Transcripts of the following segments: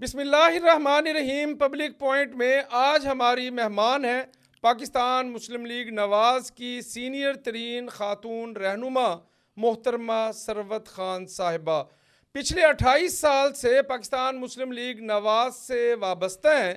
بسم اللہ الرحمن الرحیم۔ پبلک پوائنٹ میں آج ہماری مہمان ہیں پاکستان مسلم لیگ نواز کی سینئر ترین خاتون رہنما محترمہ ثروت خان صاحبہ۔ پچھلے 28 سال سے پاکستان مسلم لیگ نواز سے وابستہ ہیں۔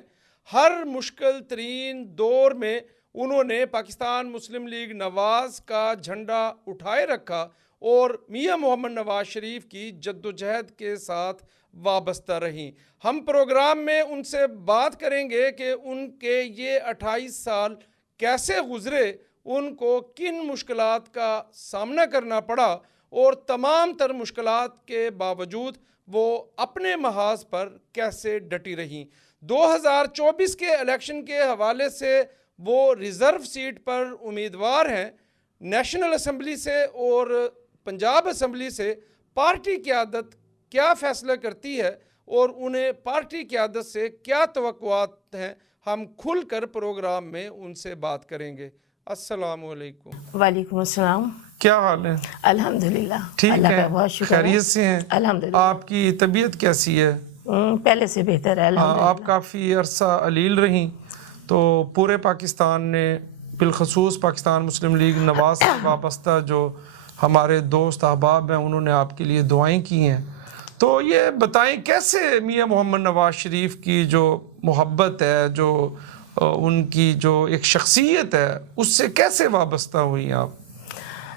ہر مشکل ترین دور میں انہوں نے پاکستان مسلم لیگ نواز کا جھنڈا اٹھائے رکھا اور میاں محمد نواز شریف کی جدوجہد کے ساتھ وابستہ رہیں۔ ہم پروگرام میں ان سے بات کریں گے کہ ان کے یہ 28 سال کیسے گزرے، ان کو کن مشکلات کا سامنا کرنا پڑا اور تمام تر مشکلات کے باوجود وہ اپنے محاذ پر کیسے ڈٹی رہیں۔ 2024 کے الیکشن کے حوالے سے وہ ریزرو سیٹ پر امیدوار ہیں۔ نیشنل اسمبلی سے اور پنجاب اسمبلی سے پارٹی قیادت کیا فیصلہ کرتی ہے اور انہیں پارٹی قیادت سے کیا توقعات ہیں، ہم کھل کر پروگرام میں ان سے بات کریں گے۔ السلام علیکم۔ وعلیکم السلام۔ کیا حال ہے؟ الحمدللہ، ٹھیک اللہ ہے، کا بہت شکر ہے، خیریت سے ہیں؟ الحمدللہ۔ آپ کی طبیعت کیسی ہے؟ پہلے سے بہتر ہے الحمدللہ۔ آپ کافی عرصہ علیل رہیں، تو پورے پاکستان نے بالخصوص پاکستان مسلم لیگ نواز سے وابستہ جو ہمارے دوست احباب ہیں انہوں نے آپ کے لیے دعائیں کی ہیں۔ تو یہ بتائیں کیسے میاں محمد نواز شریف کی جو محبت ہے، جو ان کی جو ایک شخصیت ہے، اس سے کیسے وابستہ ہوئی آپ؟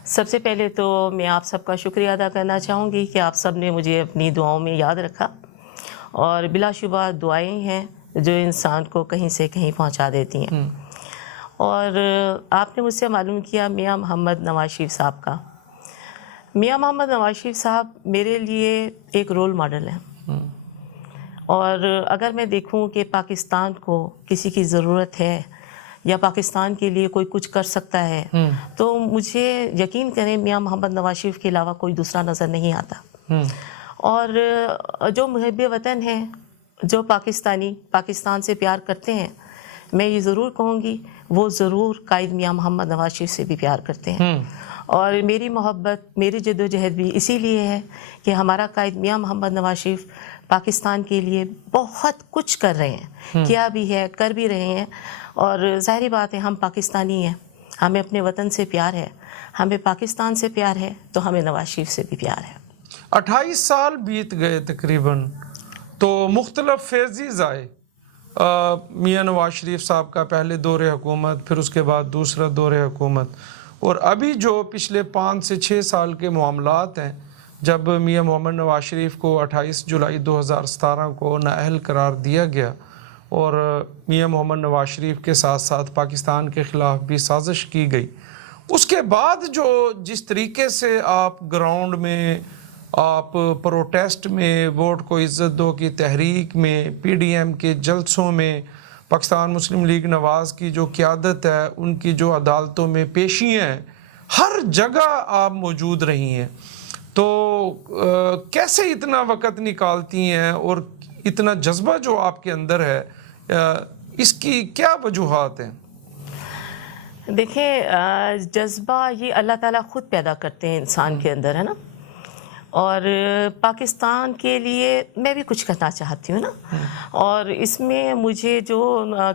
سب سے پہلے تو میں آپ سب کا شکریہ ادا کرنا چاہوں گی کہ آپ سب نے مجھے اپنی دعاؤں میں یاد رکھا، اور بلا شبہ دعائیں ہیں جو انسان کو کہیں سے کہیں پہنچا دیتی ہیں۔ اور آپ نے مجھ سے معلوم کیا میاں محمد نواز شریف صاحب کا۔ میاں محمد نواز شریف صاحب میرے لیے ایک رول ماڈل ہیں، اور اگر میں دیکھوں کہ پاکستان کو کسی کی ضرورت ہے یا پاکستان کے لیے کوئی کچھ کر سکتا ہے تو مجھے یقین کریں میاں محمد نواز شریف کے علاوہ کوئی دوسرا نظر نہیں آتا۔ اور جو محب وطن ہیں، جو پاکستان سے پیار کرتے ہیں، میں یہ ضرور کہوں گی وہ ضرور قائد میاں محمد نواز شریف سے بھی پیار کرتے ہیں۔ اور میری محبت، میری جدوجہد بھی اسی لیے ہے کہ ہمارا قائد میاں محمد نواز شریف پاکستان کے لیے بہت کچھ کر رہے ہیں، کیا بھی ہے، کر بھی رہے ہیں۔ اور ظاہری بات ہے ہم پاکستانی ہیں، ہمیں اپنے وطن سے پیار ہے، ہمیں پاکستان سے پیار ہے، تو ہمیں نواز شریف سے بھی پیار ہے۔ 28 سال بیت گئے تقریباً، تو مختلف فیزز آئے۔ میاں نواز شریف صاحب کا پہلے دور حکومت، پھر اس کے بعد دوسرا دور حکومت، اور ابھی جو پچھلے 5 سے 6 سال کے معاملات ہیں، جب میاں محمد نواز شریف کو 28 جولائی 2017 کو نااہل قرار دیا گیا اور میاں محمد نواز شریف کے ساتھ ساتھ پاکستان کے خلاف بھی سازش کی گئی، اس کے بعد جو جس طریقے سے آپ گراؤنڈ میں، آپ پروٹیسٹ میں، ووٹ کو عزت دو کی تحریک میں، پی ڈی ایم کے جلسوں میں، پاکستان مسلم لیگ نواز کی جو قیادت ہے، ان کی جو عدالتوں میں پیشیاں ہیں، ہر جگہ آپ موجود رہی ہیں، تو کیسے اتنا وقت نکالتی ہیں اور اتنا جذبہ جو آپ کے اندر ہے، اس کی کیا وجوہات ہیں؟ دیکھیں، جذبہ یہ اللہ تعالیٰ خود پیدا کرتے ہیں انسان کے اندر، ہے نا۔ اور پاکستان کے لیے میں بھی کچھ کرنا چاہتی ہوں نا، اور اس میں مجھے جو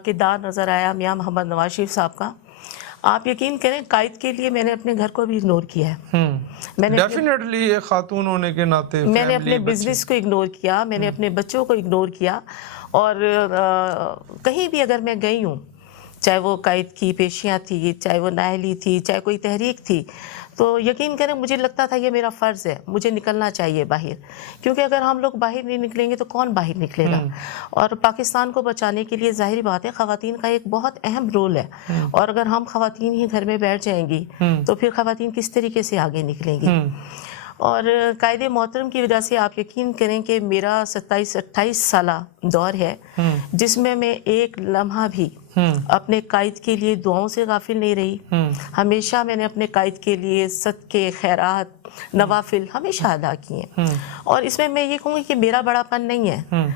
کردار نظر آیا میاں محمد نواز شریف صاحب کا، آپ یقین کریں قائد کے لیے میں نے اپنے گھر کو بھی اگنور کیا ہے، میں نے ڈیفینیٹلی ایک خاتون ہونے کے ناطے میں نے اپنے بزنس کو اگنور کیا، میں نے اپنے بچوں کو اگنور کیا، اور کہیں بھی اگر میں گئی ہوں، چاہے وہ قائد کی پیشیاں تھی، چاہے وہ نااہلی تھی، چاہے کوئی تحریک تھی، تو یقین کریں مجھے لگتا تھا یہ میرا فرض ہے، مجھے نکلنا چاہیے باہر، کیونکہ اگر ہم لوگ باہر نہیں نکلیں گے تو کون باہر نکلے گا۔ اور پاکستان کو بچانے کے لیے ظاہری بات ہے خواتین کا ایک بہت اہم رول ہے، اور اگر ہم خواتین ہی گھر میں بیٹھ جائیں گی تو پھر خواتین کس طریقے سے آگے نکلیں گی۔ اور قائد محترم کی وجہ سے آپ یقین کریں کہ میرا 27-28 سالہ دور ہے جس میں ایک لمحہ بھی اپنے قائد کے لیے دعاؤں سے غافل نہیں رہی۔ ہمیشہ میں نے اپنے قائد کے لیے صدقے، خیرات، نوافل ہمیشہ ادا کیے ہیں، اور اس میں یہ کہوں گی کہ میرا بڑا پن نہیں ہے،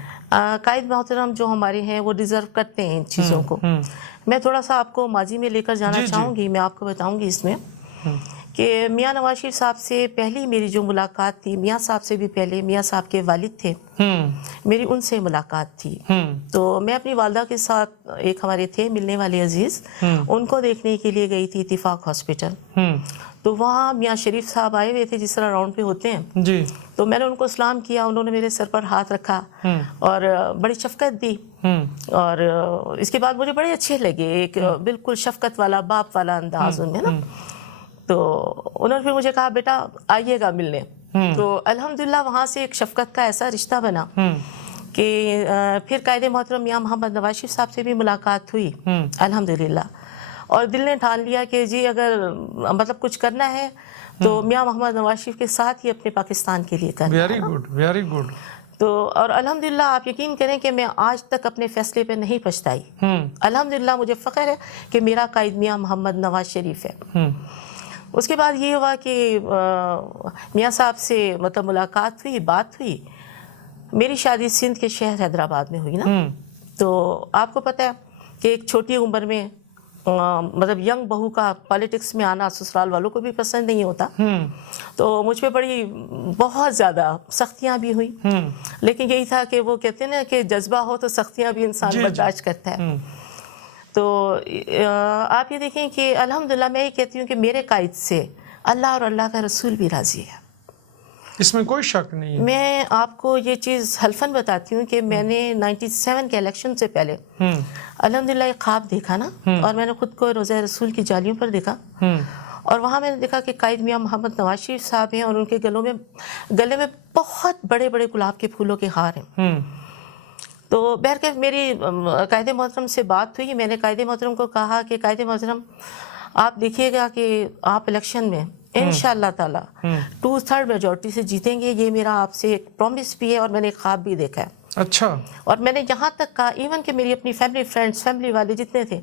قائد محترم جو ہمارے ہیں وہ ڈیزرو کرتے ہیں ان چیزوں کو۔ میں تھوڑا سا آپ کو ماضی میں لے کر جانا چاہوں گی، میں آپ کو بتاؤں گی اس میں کہ میاں نواز شریف صاحب سے پہلی میری جو ملاقات تھی، میاں صاحب سے بھی پہلے میاں صاحب کے والد تھے، میری ان سے ملاقات تھی. تو میں اپنی والدہ کے ساتھ، ایک ہمارے تھے ملنے والے عزیز، ان کو دیکھنے کے لیے گئی تھی اتفاق ہاسپٹل. تو وہاں میاں شریف صاحب آئے ہوئے تھے جس طرح راؤنڈ پہ ہوتے ہیں جی. تو میں نے ان کو سلام کیا، انہوں نے میرے سر پر ہاتھ رکھا اور بڑی شفقت دی. اور اس کے بعد مجھے بڑے اچھے لگے، ایک بالکل شفقت والا باپ والا انداز ان میں نا. تو انہوں نے پھر مجھے کہا بیٹا آئیے گا ملنے. تو الحمدللہ وہاں سے ایک شفقت کا ایسا رشتہ بنا کہ پھر قائد محترم میاں محمد نواز شریف صاحب سے بھی ملاقات ہوئی الحمدللہ. اور دل نے ٹھان لیا کہ جی اگر مطلب کچھ کرنا ہے تو میاں محمد نواز شریف کے ساتھ ہی اپنے پاکستان کے لیے کرنا ہے. Very good, very good. تو اور الحمدللہ آپ یقین کریں کہ میں آج تک اپنے فیصلے پہ نہیں پچھتائی. الحمدللہ مجھے فخر ہے کہ میرا قائد میاں محمد نواز شریف ہے. اس کے بعد یہ ہوا کہ میاں صاحب سے مطلب ملاقات ہوئی، بات ہوئی. میری شادی سندھ کے شہر حیدرآباد میں ہوئی نا. تو آپ کو پتہ ہے کہ ایک چھوٹی عمر میں مطلب ینگ بہو کا پالیٹکس میں آنا سسرال والوں کو بھی پسند نہیں ہوتا. تو مجھ پہ بڑی بہت زیادہ سختیاں بھی ہوئی، لیکن یہی تھا کہ وہ کہتے ہیں نا کہ جذبہ ہو تو سختیاں بھی انسان برداشت کرتا ہے. تو آپ یہ دیکھیں کہ الحمدللہ میں یہ کہتی ہوں کہ میرے قائد سے اللہ اور اللہ کا رسول بھی راضی ہے، اس میں کوئی شک نہیں ہے. میں آپ کو یہ چیز حلفاً بتاتی ہوں کہ میں نے 97 کے الیکشن سے پہلے الحمدللہ ایک خواب دیکھا نا، اور میں نے خود کو روضہ رسول کی جالیوں پر دیکھا. اور وہاں میں نے دیکھا کہ قائد میاں محمد نواز شریف صاحب ہیں اور ان کے گلے میں بہت بڑے بڑے گلاب کے پھولوں کے ہار ہیں. تو بہرکیف میری قائد محترم سے بات ہوئی. میں نے قائد محترم کو کہا کہ قائد محترم آپ دیکھیے گا کہ آپ الیکشن میں انشاءاللہ تعالی 2/3 میجورٹی سے جیتیں گے، یہ میرا آپ سے ایک پرومس بھی ہے اور میں نے ایک خواب بھی دیکھا ہے. اچھا. اور میں نے یہاں تک کہا ایون کہ میری اپنی فیملی فرینڈس، فیملی والے جتنے تھے،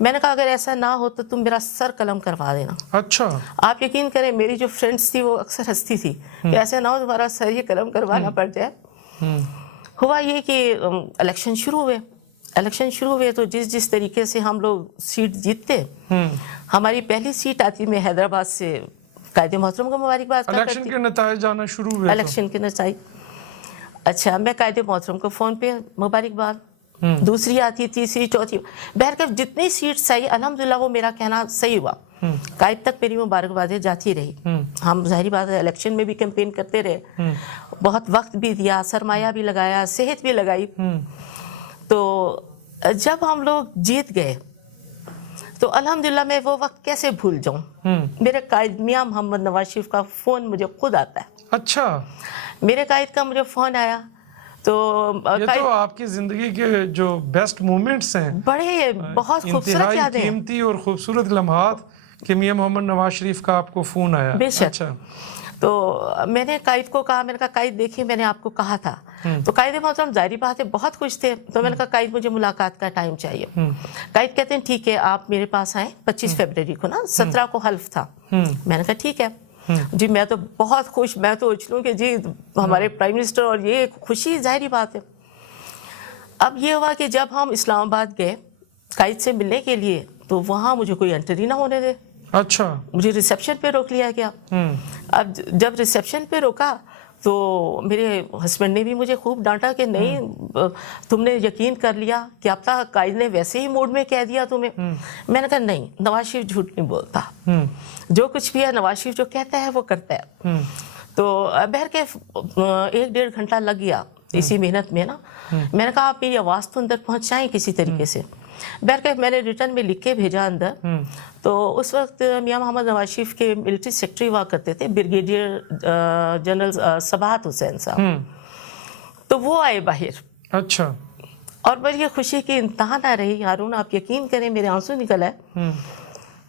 میں نے کہا اگر ایسا نہ ہو تو تم میرا سر قلم کروا دینا. اچھا. آپ یقین کریں میری جو فرینڈس تھی وہ اکثر ہنستی تھی کہ ایسا نہ ہو تمہارا سر یہ قلم کروانا پڑ جائے. ہوا یہ کہ الیکشن شروع ہوئے تو جس طریقے سے ہم لوگ سیٹ جیتتے، ہماری پہلی سیٹ آتی، میں حیدرآباد سے قائد محترم کو مبارکباد کرتی. الیکشن کے نتائج آنا شروع ہوئے. الیکشن کے نتائج، اچھا میں قائد محترم کو فون پہ مبارکباد، دوسری آتی، تیسری، چوتھی، بہرکیف جتنی سیٹس آئی الحمدللہ وہ میرا کہنا صحیح ہوا. قائد تک میری مبارکبادیں جاتی رہی. ہم ظاہری بات ہے الیکشن میں بھی کیمپین کرتے رہے، بہت وقت بھی دیا، سرمایہ بھی لگایا، صحت بھی لگائی. تو جب ہم لوگ جیت گئے تو الحمدللہ میں وہ وقت کیسے بھول جاؤں. میرے قائد میاں محمد نواز شریف کا فون مجھے خود آتا ہے. اچھا. میرے قائد کا مجھے فون آیا تو یہ تو آپ کی زندگی کے جو بیسٹ مومنٹس ہیں، بڑے بہت خوبصورت یادیں، قیمتی اور خوبصورت لمحات کہ میاں محمد نواز شریف کا آپ کو فون آیا. بے شک. اچھا. تو میں نے قائد کو کہا، میں نے کہا قائد دیکھیے میں نے آپ کو کہا تھا. تو قائد محترم ظاہری بات ہے بہت خوش تھے. تو میں نے کہا قائد مجھے ملاقات کا ٹائم چاہیے. قائد کہتے ہیں ٹھیک ہے آپ میرے پاس آئیں 25 فروری کو نا، 17 کو حلف تھا. میں نے کہا ٹھیک ہے جی. میں تو بہت خوش، میں تو اچھلوں کہ جی ہمارے پرائم منسٹر، اور یہ خوشی ظاہری بات ہے. اب یہ ہوا کہ جب ہم اسلام آباد گئے قائد سے ملنے کے لیے تو وہاں مجھے کوئی انٹری نہ ہونے دے. اچھا. مجھے ریسیپشن پہ روک لیا گیا. اب جب ریسیپشن پہ روکا تو میرے ہسبینڈ نے بھی مجھے خوب ڈانٹا کہ نہیں تم نے یقین کر لیا کہ اب تک قائد نے ویسے ہی موڈ میں کہہ دیا تمہیں. میں نے کہا نہیں، نواز شریف جھوٹ نہیں بولتا، جو کچھ بھی ہے نواز شریف جو کہتا ہے وہ کرتا ہے. تو بہرکیف 1-1.5 گھنٹہ لگ گیا اسی محنت میں نا. میں نے کہا آپ میری آواز تو اندر پہنچائیں کسی طریقے سے. بہرکیف میں نے ریٹرن میں لکھ کے بھیجا اندر. تو اس وقت میاں محمد نواز شریف کے ملٹری سیکٹری ہوا کرتے تھے بریگیڈیئر جنرل صباحت حسین صاحب. تو وہ آئے باہر. اچھا. اور بڑی خوشی کی انتہا نہ رہی ہارون، آپ یقین کریں میرے آنسو نکل آئے.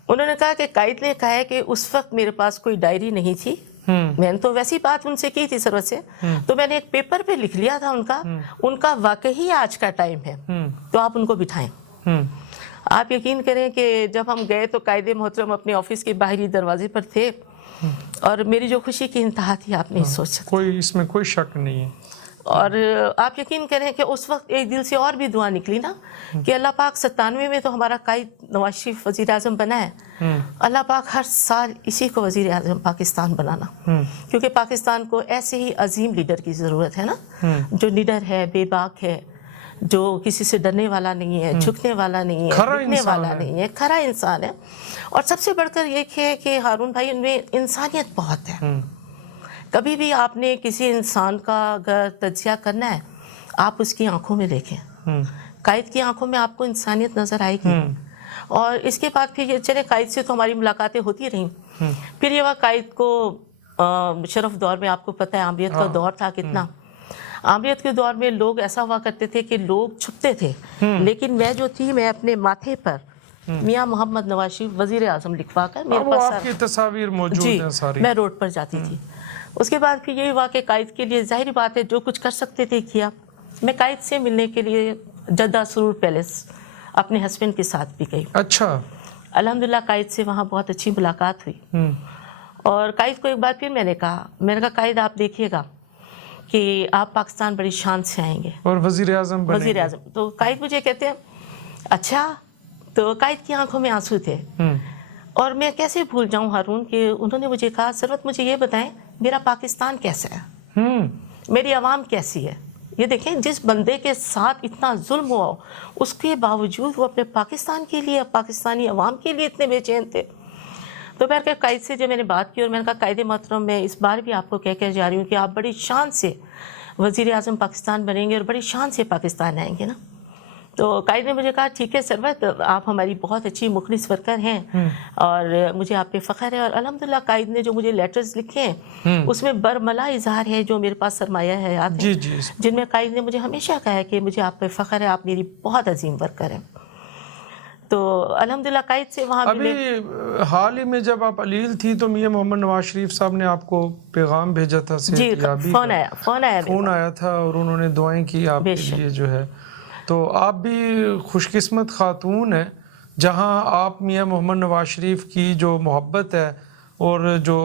انہوں نے کہا کہ قائد نے کہا ہے کہ اس وقت میرے پاس کوئی ڈائری نہیں تھی. میں نے تو ویسی بات ان سے کی تھی سرورت سے، تو میں نے ایک پیپر پہ لکھ لیا تھا ان کا واقعی آج کا ٹائم ہے تو آپ ان کو بٹھائیں. آپ یقین کریں کہ جب ہم گئے تو قائد محترم اپنے آفس کے باہری دروازے پر تھے اور میری جو خوشی کی انتہا تھی آپ نہیں سوچ سکتے. کوئی اس میں کوئی شک نہیں ہے. اور آپ یقین کریں کہ اس وقت ایک دل سے اور بھی دعا نکلی نا کہ اللہ پاک 97 میں تو ہمارا قائد نواز شریف وزیر اعظم بنا ہے، اللہ پاک ہر سال اسی کو وزیر اعظم پاکستان بنانا، کیونکہ پاکستان کو ایسے ہی عظیم لیڈر کی ضرورت ہے نا، جو لیڈر ہے، بے باک ہے، جو کسی سے ڈرنے والا نہیں ہے، جھکنے والا نہیں ہے، بکنے والا نہیں ہے، کھرا انسان ہے. اور سب سے بڑھ کر یہ ہے کہ ہارون بھائی ان میں انسانیت بہت ہے. کبھی بھی آپ نے کسی انسان کا اگر تجزیہ کرنا ہے، آپ اس کی آنکھوں میں دیکھیں، قائد کی آنکھوں میں آپ کو انسانیت نظر آئے گی. اور اس کے بعد پھر یہ چلے قائد سے تو ہماری ملاقاتیں ہوتی رہیں، پھر یہ قائد کو شرف دور میں آپ کو پتہ ہے عامریت کا دور تھا کتنا. عامریت کے دور میں لوگ ایسا ہوا کرتے تھے کہ لوگ چھپتے تھے، لیکن میں جو تھی میں اپنے ماتھے پر میاں محمد نواز شریف وزیر اعظم لکھوا کر میرے پاس آپ کی تصاویر موجود ہیں ساری، میں روڈ پر جاتی تھی. اس کے بعد پھر یہی ہوا کہ قائد کے لیے ظاہری بات ہے جو کچھ کر سکتے تھے کیا. میں قائد سے ملنے کے لیے جدہ سرور پیلیس اپنے ہسبینڈ کے ساتھ بھی گئی. اچھا. الحمدللہ قائد سے وہاں بہت اچھی ملاقات ہوئی. اور قائد کو ایک بار پھر میں نے کہا قائد آپ دیکھیے گا کہ آپ پاکستان بڑی شان سے آئیں گے اور وزیر اعظم بنیں گے. وزیر اعظم. تو قائد مجھے کہتے ہیں اچھا. تو قائد کی آنکھوں میں آنسو تھے. اور میں کیسے بھول جاؤں ہارون کہ انہوں نے مجھے کہا ثروت مجھے یہ بتائیں میرا پاکستان کیسا ہے، میری عوام کیسی ہے. یہ دیکھیں جس بندے کے ساتھ اتنا ظلم ہوا اس کے باوجود وہ اپنے پاکستان کے لیے، پاکستانی عوام کے لیے اتنے بے چین تھے. تو میں قائد سے جب میں نے بات کی اور میں نے کہا قائد محترم میں اس بار بھی آپ کو کہہ جا رہی ہوں کہ آپ بڑی شان سے وزیر اعظم پاکستان بنیں گے اور بڑی شان سے پاکستان آئیں گے نا. تو قائد نے مجھے کہا ٹھیک ہے ثروت آپ ہماری بہت اچھی مخلص ورکر ہیں اور مجھے آپ پہ فخر ہے. اور الحمدللہ قائد نے جو مجھے لیٹرز لکھے ہیں اس میں برملا اظہار ہے جو میرے پاس سرمایہ حیات ہیں، جن میں قائد نے مجھے ہمیشہ کہا ہے کہ مجھے آپ پہ فخر ہے، آپ میری بہت عظیم ورکر ہیں. تو الحمدللہ قائد سے وہاں ابھی حال ہی میں جب آپ علیل تھی تو میاں محمد نواز شریف صاحب نے آپ کو پیغام بھیجا تھا، جی فون آیا تھا اور انہوں نے دعائیں کی آپ کے لیے جو ہے. تو آپ بھی خوش قسمت خاتون ہیں جہاں آپ میاں محمد نواز شریف کی جو محبت ہے اور جو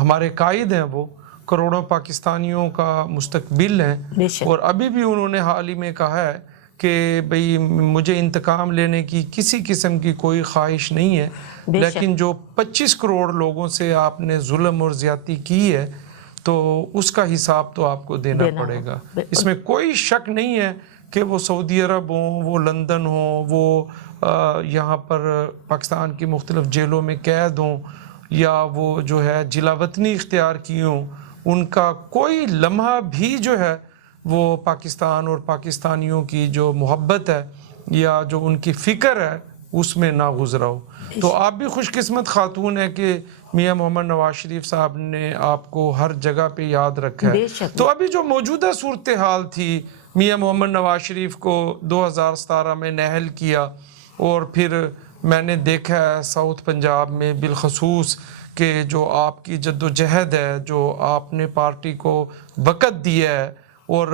ہمارے قائد ہیں وہ کروڑوں پاکستانیوں کا مستقبل ہیں. اور ابھی بھی انہوں نے حال ہی میں کہا ہے کہ بھئی مجھے انتقام لینے کی کسی قسم کی کوئی خواہش نہیں ہے، لیکن جو 25 کروڑ لوگوں سے آپ نے ظلم اور زیادتی کی ہے تو اس کا حساب تو آپ کو دینا پڑے گا. اس میں کوئی شک نہیں ہے کہ وہ سعودی عرب ہوں، وہ لندن ہوں، وہ یہاں پر پاکستان کی مختلف جیلوں میں قید ہوں، یا وہ جو ہے جلا وطنی اختیار کی ہوں، ان کا کوئی لمحہ بھی جو ہے وہ پاکستان اور پاکستانیوں کی جو محبت ہے یا جو ان کی فکر ہے اس میں نہ گزرا ہو. تو آپ بھی خوش قسمت خاتون ہے کہ میاں محمد نواز شریف صاحب نے آپ کو ہر جگہ پہ یاد رکھا ہے. تو ابھی جو موجودہ صورتحال تھی، میاں محمد نواز شریف کو 2017 میں نااہل کیا اور پھر میں نے دیکھا ہے ساؤتھ پنجاب میں بالخصوص کہ جو آپ کی جد و جہد ہے، جو آپ نے پارٹی کو وقت دیا ہے اور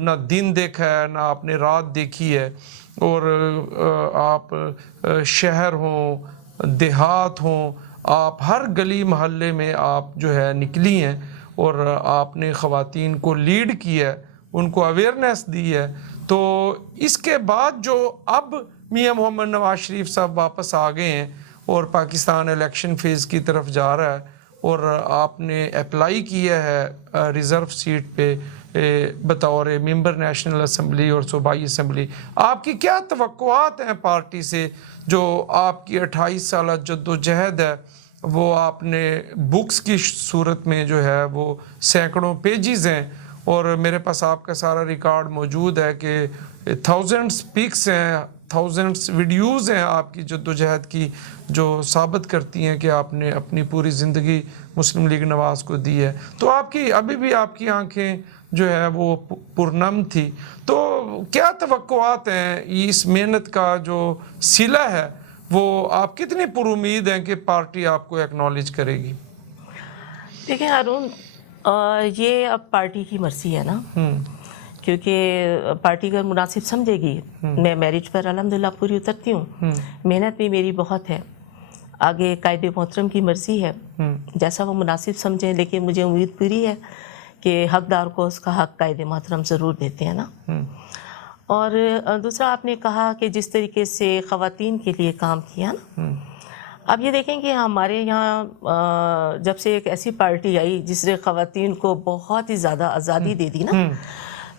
نہ دن دیکھا ہے نہ آپ نے رات دیکھی ہے، اور آپ شہر ہوں دیہات ہوں، آپ ہر گلی محلے میں آپ جو ہے نکلی ہیں اور آپ نے خواتین کو لیڈ کیا ہے، ان کو اویئرنیس دی ہے. تو اس کے بعد جو اب میاں محمد نواز شریف صاحب واپس آ گئے ہیں اور پاکستان الیکشن فیز کی طرف جا رہا ہے اور آپ نے اپلائی کیا ہے ریزرو سیٹ پہ بطور ممبر نیشنل اسمبلی اور صوبائی اسمبلی، آپ کی کیا توقعات ہیں پارٹی سے؟ جو آپ کی 28 سالہ جد و جہد ہے وہ آپ نے بکس کی صورت میں جو ہے وہ سینکڑوں پیجز ہیں اور میرے پاس آپ کا سارا ریکارڈ موجود ہے کہ تھاؤزنڈز پکس ہیں، تھاؤزنڈز ویڈیوز ہیں آپ کی جد و جہد کی جو ثابت کرتی ہیں کہ آپ نے اپنی پوری زندگی مسلم لیگ نواز کو دی ہے. تو آپ کی ابھی بھی آپ کی آنکھیں جو ہے وہ پرنم تھی. تو کیا توقعات ہیں اس محنت کا جو صلہ ہے وہ آپ کتنی پر امید ہیں کہ پارٹی آپ کو ایکنالج کرے گی؟ دیکھیں ہارون، یہ اب پارٹی کی مرضی ہے نا، کیونکہ پارٹی اگر مناسب سمجھے گی. میں میرج پر الحمدللہ پوری اترتی ہوں، محنت بھی میری بہت ہے. آگے قائد محترم کی مرضی ہے جیسا وہ مناسب سمجھیں، لیکن مجھے امید پوری ہے کہ حقدار کو اس کا حق قائد محترم ضرور دیتے ہیں نا. اور دوسرا آپ نے کہا کہ جس طریقے سے خواتین کے لیے کام کیا نا, اب یہ دیکھیں کہ ہمارے یہاں جب سے ایک ایسی پارٹی آئی جس نے خواتین کو بہت ہی زیادہ آزادی دے دی نا,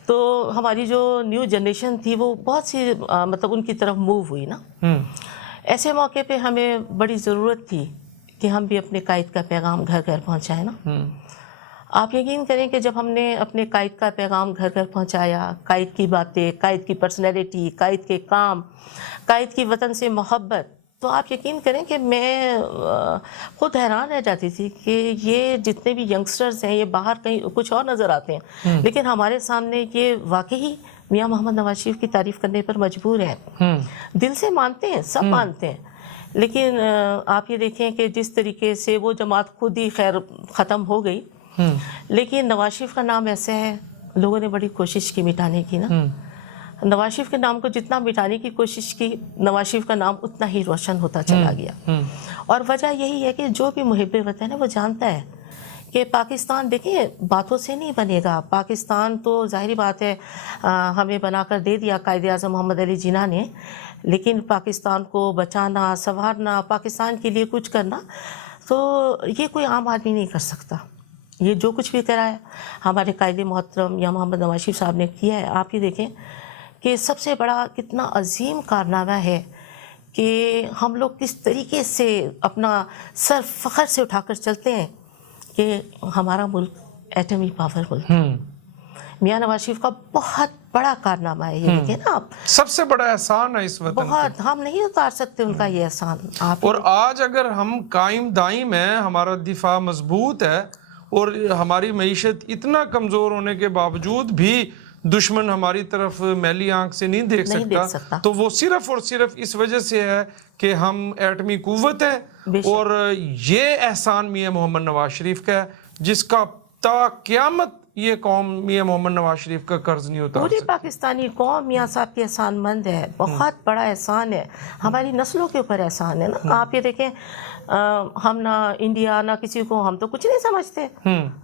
تو ہماری جو نیو جنریشن تھی وہ بہت سی مطلب ان کی طرف موو ہوئی نا. ایسے موقع پہ ہمیں بڑی ضرورت تھی کہ ہم بھی اپنے قائد کا پیغام گھر گھر پہنچائیں نا. آپ یقین کریں کہ جب ہم نے اپنے قائد کا پیغام گھر گھر پہنچایا, قائد کی باتیں, قائد کی پرسنالٹی, قائد کے کام, قائد کی وطن سے محبت, تو آپ یقین کریں کہ میں خود حیران رہ جاتی تھی کہ یہ جتنے بھی ینگسٹرز ہیں یہ باہر کہیں کچھ اور نظر آتے ہیں, لیکن ہمارے سامنے یہ واقعی میاں محمد نواز شریف کی تعریف کرنے پر مجبور ہیں. دل سے مانتے ہیں, سب مانتے ہیں, لیکن آپ یہ دیکھیں کہ جس طریقے سے وہ جماعت خود ہی خیر ختم ہو گئی, لیکن نواز شریف کا نام ایسے ہے, لوگوں نے بڑی کوشش کی مٹانے کی نا. نواز شریف کے نام کو جتنا مٹانے کی کوشش کی, نواز شریف کا نام اتنا ہی روشن ہوتا چلا گیا. اور وجہ یہی ہے کہ جو بھی محب وطن ہے وہ جانتا ہے کہ پاکستان دیکھیں باتوں سے نہیں بنے گا. پاکستان تو ظاہری بات ہے ہمیں بنا کر دے دیا قائد اعظم محمد علی جناح نے, لیکن پاکستان کو بچانا, سنوارنا, پاکستان کے لیے کچھ کرنا, تو یہ کوئی عام آدمی نہیں کر سکتا. یہ جو کچھ بھی کرا ہے ہمارے قائد محترم یا محمد نواز شریف صاحب نے کیا ہے, آپ یہ دیکھیں کہ سب سے بڑا کتنا عظیم کارنامہ ہے کہ ہم لوگ کس طریقے سے اپنا سر فخر سے اٹھا کر چلتے ہیں کہ ہمارا ملک ایٹمی پاور ملک. میاں نواز شریف کا بہت بڑا کارنامہ ہے یہ, دیکھیں نا آپ, سب سے بڑا احسان ہے اس وطن بہت, ہم نہیں اتار سکتے ان کا یہ احسان. اور آج اگر ہم قائم دائم ہیں, ہمارا دفاع مضبوط ہے, اور ہماری معیشت اتنا کمزور ہونے کے باوجود بھی دشمن ہماری طرف میلی آنکھ سے نہیں دیکھ سکتا, تو وہ صرف اور صرف اس وجہ سے ہے کہ ہم ایٹمی قوت ہیں. اور یہ احسان میاں محمد نواز شریف کا ہے جس کا تا قیامت یہ قوم میاں محمد نواز شریف کا قرض نہیں ہوتا. پوری پاکستانی قوم میاں صاحب کی احسان مند ہے, بہت بڑا احسان ہے, ہماری نسلوں کے اوپر احسان ہے نا. آپ یہ دیکھیں ہم نہ انڈیا نہ کسی کو, ہم تو کچھ نہیں سمجھتے,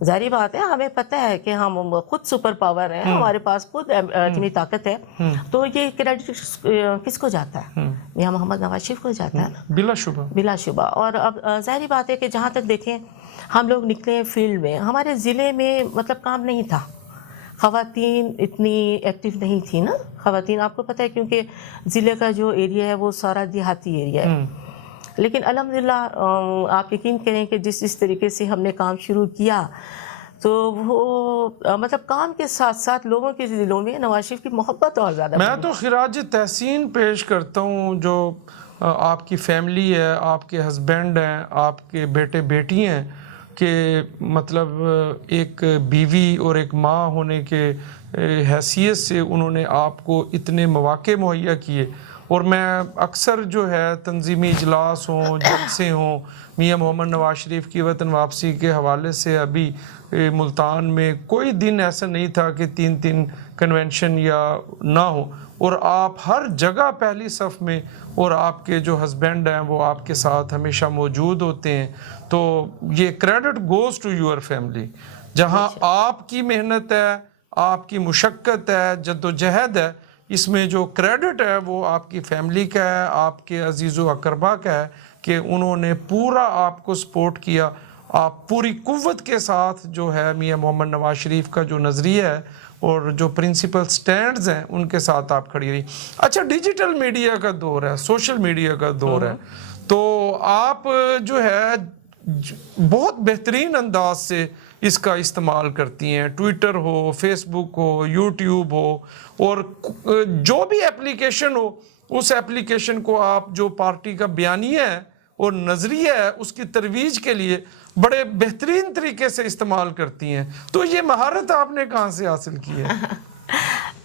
ظاہری بات ہے ہمیں پتہ ہے کہ ہم خود سپر پاور ہیں, ہمارے پاس خود ایٹمی طاقت ہے, تو یہ کریڈٹ کس کو جاتا ہے؟ میاں محمد نواز شریف کو جاتا ہے نا, بلا شبہ, بلا شبہ. اور اب ظاہری بات ہے کہ جہاں تک دیکھیں ہم لوگ نکلے فیلڈ میں, ہمارے ضلع میں مطلب کام نہیں تھا, خواتین اتنی ایکٹیو نہیں تھی نا. خواتین آپ کو پتہ ہے کیونکہ ضلع کا جو ایریا ہے وہ سارا دیہاتی ایریا ہے, لیکن الحمدللہ آپ یقین کریں کہ جس طریقے سے ہم نے کام شروع کیا تو وہ مطلب کام کے ساتھ ساتھ لوگوں کے دلوں میں نواز شریف کی محبت اور زیادہ. میں تو خراج تحسین پیش کرتا ہوں جو آپ کی فیملی ہے, آپ کے ہسبینڈ ہیں, آپ کے بیٹے بیٹی ہیں, کہ مطلب ایک بیوی اور ایک ماں ہونے کے حیثیت سے انہوں نے آپ کو اتنے مواقع مہیا کیے. اور میں اکثر جو ہے تنظیمی اجلاس ہوں, جلسے ہوں, میاں محمد نواز شریف کی وطن واپسی کے حوالے سے ابھی ملتان میں کوئی دن ایسا نہیں تھا کہ 3 کنونشن یا نہ ہو, اور آپ ہر جگہ پہلی صف میں, اور آپ کے جو ہسبینڈ ہیں وہ آپ کے ساتھ ہمیشہ موجود ہوتے ہیں. تو یہ credit goes to your family, جہاں آپ کی محنت ہے, آپ کی مشقت ہے, جدوجہد ہے, اس میں جو کریڈٹ ہے وہ آپ کی فیملی کا ہے, آپ کے عزیز و اقربا کا ہے کہ انہوں نے پورا آپ کو سپورٹ کیا. آپ پوری قوت کے ساتھ جو ہے میاں محمد نواز شریف کا جو نظریہ ہے اور جو پرنسپل سٹینڈز ہیں ان کے ساتھ آپ کھڑی رہی. اچھا, ڈیجیٹل میڈیا کا دور ہے, سوشل میڈیا کا دور ہے, تو آپ جو ہے بہت بہترین انداز سے اس کا استعمال کرتی ہیں. ٹویٹر ہو, فیس بک ہو, یوٹیوب ہو, اور جو بھی اپلیکیشن ہو اس اپلیکیشن کو آپ جو پارٹی کا بیانیہ ہے اور نظریہ ہے اس کی ترویج کے لیے بڑے بہترین طریقے سے استعمال کرتی ہیں. تو یہ مہارت آپ نے کہاں سے حاصل کی ہے؟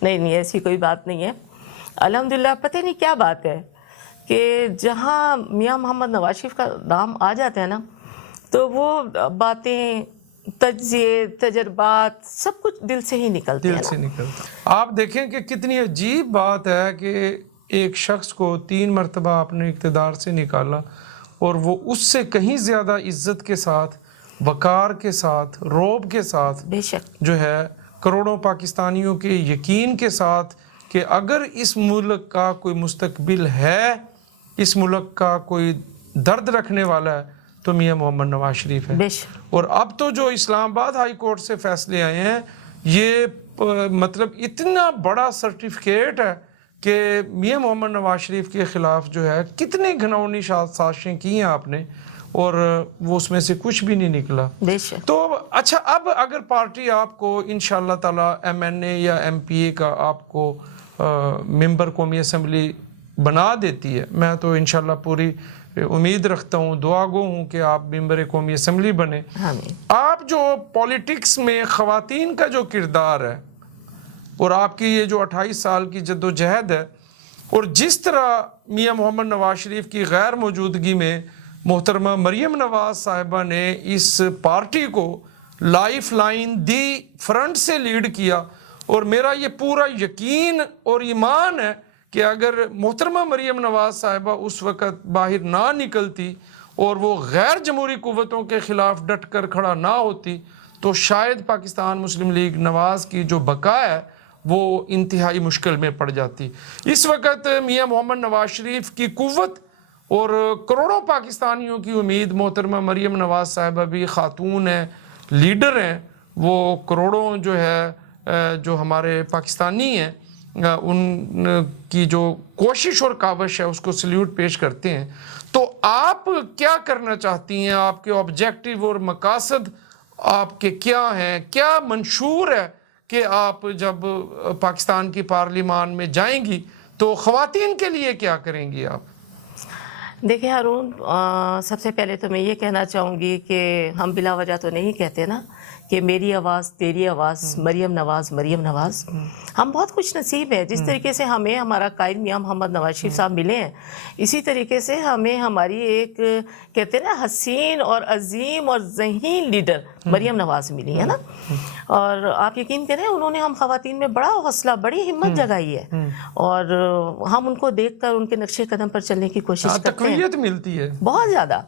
نہیں, ایسی کوئی بات نہیں ہے. الحمدللہ پتہ نہیں کیا بات ہے کہ جہاں میاں محمد نواز شریف کا نام آ جاتا ہے نا تو وہ باتیں, تجزیے, تجربات سب کچھ دل سے ہی نکلتے ہیں. دل سے نکلتا. آپ دیکھیں کہ کتنی عجیب بات ہے کہ ایک شخص کو 3 مرتبہ اپنے اقتدار سے نکالا اور وہ اس سے کہیں زیادہ عزت کے ساتھ وقار کے ساتھ، روب کے ساتھ بے شک جو ہے کروڑوں پاکستانیوں کے یقین کے ساتھ کہ اگر اس ملک کا کوئی مستقبل ہے، اس ملک کا کوئی درد رکھنے والا ہے تو میاں محمد نواز شریف ہے. بے شک. اور اب تو جو اسلام آباد ہائی کورٹ سے فیصلے آئے ہیں یہ مطلب اتنا بڑا سرٹیفکیٹ ہے کہ میاں محمد نواز شریف کے خلاف جو ہے کتنی گھناؤنی سازشیں کی ہیں آپ نے اور وہ اس میں سے کچھ بھی نہیں نکلا. بے شک. تو اچھا اب اگر پارٹی آپ کو انشاءاللہ تعالی ایم این اے یا ایم پی اے کا آپ کو ممبر قومی اسمبلی بنا دیتی ہے، میں تو انشاءاللہ پوری امید رکھتا ہوں، دعا گو ہوں کہ آپ ممبر قومی اسمبلی بنے. آپ جو پولیٹکس میں خواتین کا جو کردار ہے اور آپ کی یہ جو 28 سال کی جد و جہد ہے اور جس طرح میاں محمد نواز شریف کی غیر موجودگی میں محترمہ مریم نواز صاحبہ نے اس پارٹی کو لائف لائن دی فرنٹ سے لیڈ کیا، اور میرا یہ پورا یقین اور ایمان ہے کہ اگر محترمہ مریم نواز صاحبہ اس وقت باہر نہ نکلتی اور وہ غیر جمہوری قوتوں کے خلاف ڈٹ کر کھڑا نہ ہوتی تو شاید پاکستان مسلم لیگ نواز کی جو بقا ہے وہ انتہائی مشکل میں پڑ جاتی. اس وقت میاں محمد نواز شریف کی قوت اور کروڑوں پاکستانیوں کی امید، محترمہ مریم نواز صاحبہ بھی خاتون ہیں، لیڈر ہیں، وہ کروڑوں جو ہے جو ہمارے پاکستانی ہیں ان کی جو کوشش اور کاوش ہے اس کو سلیوٹ پیش کرتے ہیں. تو آپ کیا کرنا چاہتی ہیں؟ آپ کے آبجیکٹیو اور مقاصد آپ کے کیا ہیں؟ کیا منشور ہے کہ آپ جب پاکستان کی پارلیمان میں جائیں گی تو خواتین کے لیے کیا کریں گی آپ؟ دیکھیں ہارون، سب سے پہلے تو میں یہ کہنا چاہوں گی کہ ہم بلا وجہ تو نہیں کہتے نا کہ میری آواز تیری آواز، مریم نواز مریم نواز. ہم بہت خوش نصیب ہیں جس طریقے سے ہمیں ہمارا قائد میاں محمد نواز شریف صاحب ملے ہیں، اسی طریقے سے ہمیں ہماری ایک کہتے ہیں نا حسین اور عظیم اور ذہین لیڈر مریم نواز ملی ہے نا. اور آپ یقین کریں انہوں نے ہم خواتین میں بڑا حوصلہ، بڑی ہمت جگائی ہے، اور ہم ان کو دیکھ کر ان کے نقشے قدم پر چلنے کی کوشش کرتے ہیں. تقویت ملتی ہے بہت زیادہ.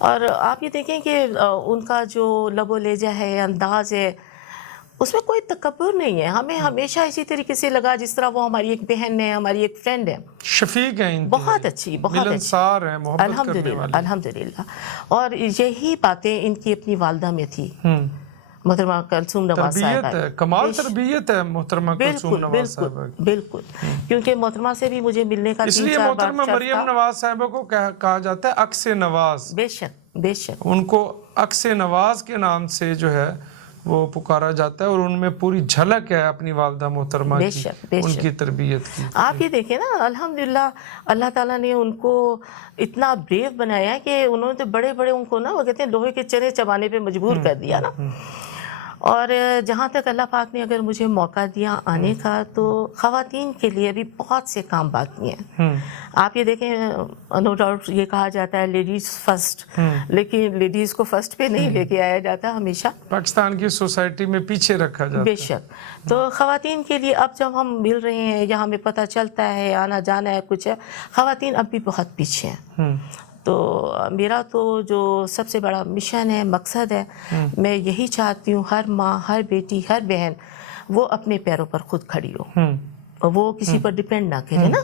اور آپ یہ دیکھیں کہ ان کا جو لب و لہجہ ہے، انداز ہے، اس میں کوئی تکبر نہیں ہے. ہمیں ہمیشہ اسی طریقے سے لگا جس طرح وہ ہماری ایک بہن ہے، ہماری ایک فرینڈ ہے، شفیق ہیں، بہت اچھی، بہت اچھی، ملنسار ہیں، محبت کرنے والی. الحمدللہ. اور یہی باتیں ان کی اپنی والدہ میں تھی، محترمہ کلثوم نواز صاحبہ. تربیت ہے، کمال تربیت ہے محترمہ کلثوم نواز صاحبہ. بالکل. کیونکہ محترمہ سے بھی مجھے ملنے کا اس لیے محترمہ مریم نواز صاحبہ کو کہا جاتا ہے عکس نواز. بے شک بے شک. ان کو عکس نواز کے نام سے جو ہے وہ پکارا جاتا ہے، اور ان میں پوری جھلک ہے اپنی والدہ محترمہ کی، ان کی تربیت کی. آپ یہ دیکھیں نا، الحمدللہ اللہ تعالیٰ نے ان کو اتنا بریو بنایا ہے کہ انہوں نے تو بڑے بڑے ان کو نا وہ کہتے ہیں لوہے کے چنے چبانے پہ مجبور کر دیا نا. اور جہاں تک اللہ پاک نے اگر مجھے موقع دیا آنے کا تو خواتین کے لیے بھی بہت سے کام باقی ہیں. آپ یہ دیکھیں، نو ڈاؤٹ یہ کہا جاتا ہے لیڈیز فرسٹ، لیکن لیڈیز کو فرسٹ پہ نہیں لے کے آیا جاتا، ہمیشہ پاکستان کی سوسائٹی میں پیچھے رکھا جاتا ہے. بے شک. تو خواتین کے لیے اب جب ہم مل رہے ہیں یا ہمیں پتہ چلتا ہے آنا جانا ہے کچھ ہے، خواتین اب بھی بہت پیچھے ہیں. تو میرا تو جو سب سے بڑا مشن ہے، مقصد ہے، میں یہی چاہتی ہوں ہر ماں، ہر بیٹی، ہر بہن وہ اپنے پیروں پر خود کھڑی ہو، وہ کسی پر ڈیپینڈ نہ کرے نا.